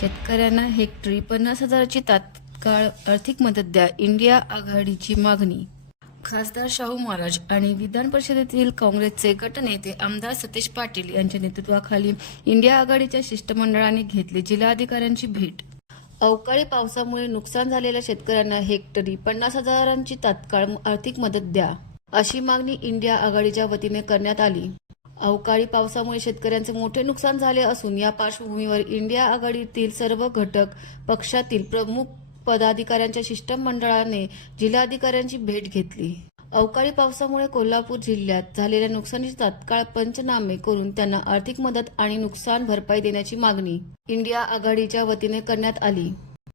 शेतकऱ्यांना हेक्टरी पन्नास हजाराची तात्काळ आर्थिक मदत द्या. इंडिया आघाडीची मागणी खासदार शाहू महाराज आणि विधान परिषदेतील काँग्रेसचे गटनेते आमदार सतीश पाटील यांच्या नेतृत्वाखाली इंडिया आघाडीच्या शिष्टमंडळाने घेतली जिल्हाधिकाऱ्यांची भेट. अवकाळी पावसामुळे नुकसान झालेल्या शेतकऱ्यांना हेक्टरी पन्नास हजारांची तात्काळ आर्थिक मदत द्या अशी मागणी इंडिया आघाडीच्या वतीने करण्यात आली. अवकाळी पावसामुळे शेतकऱ्यांचे मोठे नुकसान झाले असून या पार्श्वभूमीवर इंडिया आघाडीतील सर्व घटक पक्षातील प्रमुख पदाधिकाऱ्यांच्या शिष्टमंडळाने जिल्हाधिकाऱ्यांची भेट घेतली. अवकाळी पावसामुळे कोल्हापूर जिल्ह्यात झालेल्या नुकसानीचे तात्काळ पंचनामे करून त्यांना आर्थिक मदत आणि नुकसान भरपाई देण्याची मागणी इंडिया आघाडीच्या वतीने करण्यात आली.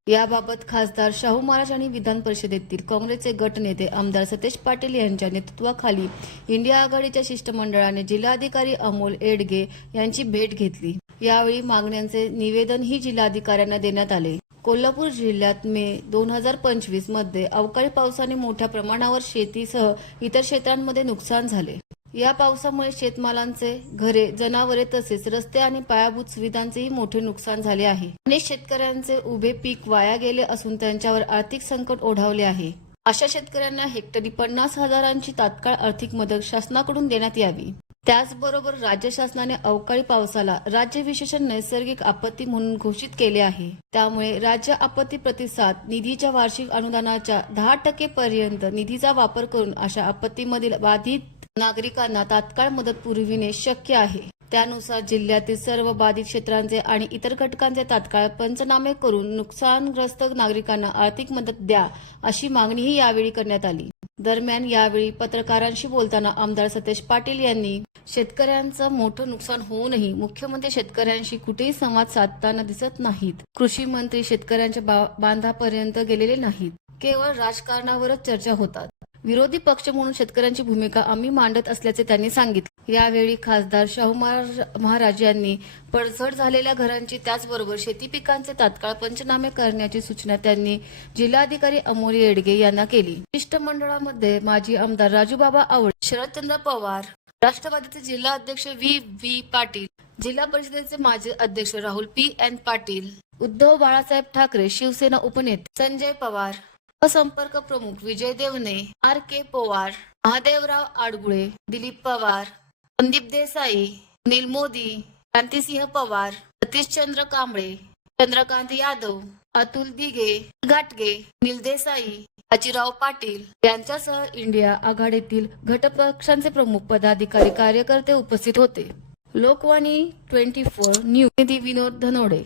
याबाबत खासदार शाहू महाराज आणि विधान परिषदेतील काँग्रेसचे गटनेते आमदार सतेज पाटील यांच्या नेतृत्वाखाली इंडिया आघाडीच्या शिष्टमंडळाने जिल्हाधिकारी अमोल एडगे यांची भेट घेतली. यावेळी मागण्यांचे निवेदनही जिल्हाधिकाऱ्यांना देण्यात आले. कोल्हापूर जिल्ह्यात मे दोन हजार पंचवीसमध्ये अवकाळी पावसाने मोठ्या प्रमाणावर शेतीसह इतर क्षेत्रांमध्ये नुकसान झाले. या पावसामुळे शेतमालांचे घरे जनावरे तसेच रस्ते आणि पायाभूत सुविधांचेही मोठे नुकसान झाले आहे. अनेक शेतकऱ्यांचे उभे पीक वाया गेले असून त्यांच्यावर आर्थिक संकट ओढावले आहे. अशा शेतकऱ्यांना हेक्टरी पन्नास हजारांची तात्काळ आर्थिक मदत शासनाकडून देण्यात यावी. त्याचबरोबर राज्य शासनाने अवकाळी पावसाला राज्य विशेष नैसर्गिक आपत्ती म्हणून घोषित केले आहे. त्यामुळे राज्य आपत्ती प्रतिसाद निधीच्या वार्षिक अनुदानाच्या दहा टक्के पर्यंत निधीचा वापर करून अशा आपत्तीमधील बाधित नागरिकांना तात्काळ मदत पुरविणे शक्य आहे. त्यानुसार जिल्ह्यातील सर्व बाधित क्षेत्रांचे आणि इतर घटकांचे तात्काळ पंचनामे करून नुकसानग्रस्त नागरिकांना आर्थिक मदत द्या अशी मागणीही यावेळी करण्यात आली. दरम्यान यावेळी पत्रकारांशी बोलताना आमदार सतेज पाटील यांनी शेतकऱ्यांचं मोठं नुकसान होऊनही मुख्यमंत्री शेतकऱ्यांशी कुठेही संवाद साधताना दिसत नाहीत. कृषी मंत्री शेतकऱ्यांच्या बांधापर्यंत गेलेले नाहीत. केवळ राजकारणावरच चर्चा होतात. विरोधी पक्ष म्हणून शेतकऱ्यांची भूमिका आम्ही मांडत असल्याचे त्यांनी सांगितले. यावेळी खासदार शाहू महाराज- महाराज यांनी पडझड झालेल्या घरांची त्याचबरोबर शेती पिकांचे तात्काळ पंचनामे करण्याची सूचना त्यांनी जिल्हाधिकारी अमोली येडगे यांना केली. शिष्टमंडळामध्ये माजी आमदार राजूबाबा आवड शरदचंद्र पवार राष्ट्रवादीचे जिल्हा अध्यक्ष व्ही. व्ही. पाटील जिल्हा परिषदेचे माजी अध्यक्ष राहुल पी. एन. पाटील उद्धव बाळासाहेब ठाकरे शिवसेना उपनेते संजय पवार संपर्क प्रमुख विजय देवने आर के पवार महादेवराव आडगुळे दिलीप पवार संदीप देसाई अनिल मोदी क्रांतिसिंह पवार सतीशचंद्र कांबळे चंद्रकांत यादव अतुल दिघे घाटगे नील देसाई बाजीराव पाटील यांच्यासह इंडिया आघाडीतील घटपक्षांचे प्रमुख पदाधिकारी कार्यकर्ते उपस्थित होते. Lokvani twenty four news. Vinod Dhanode.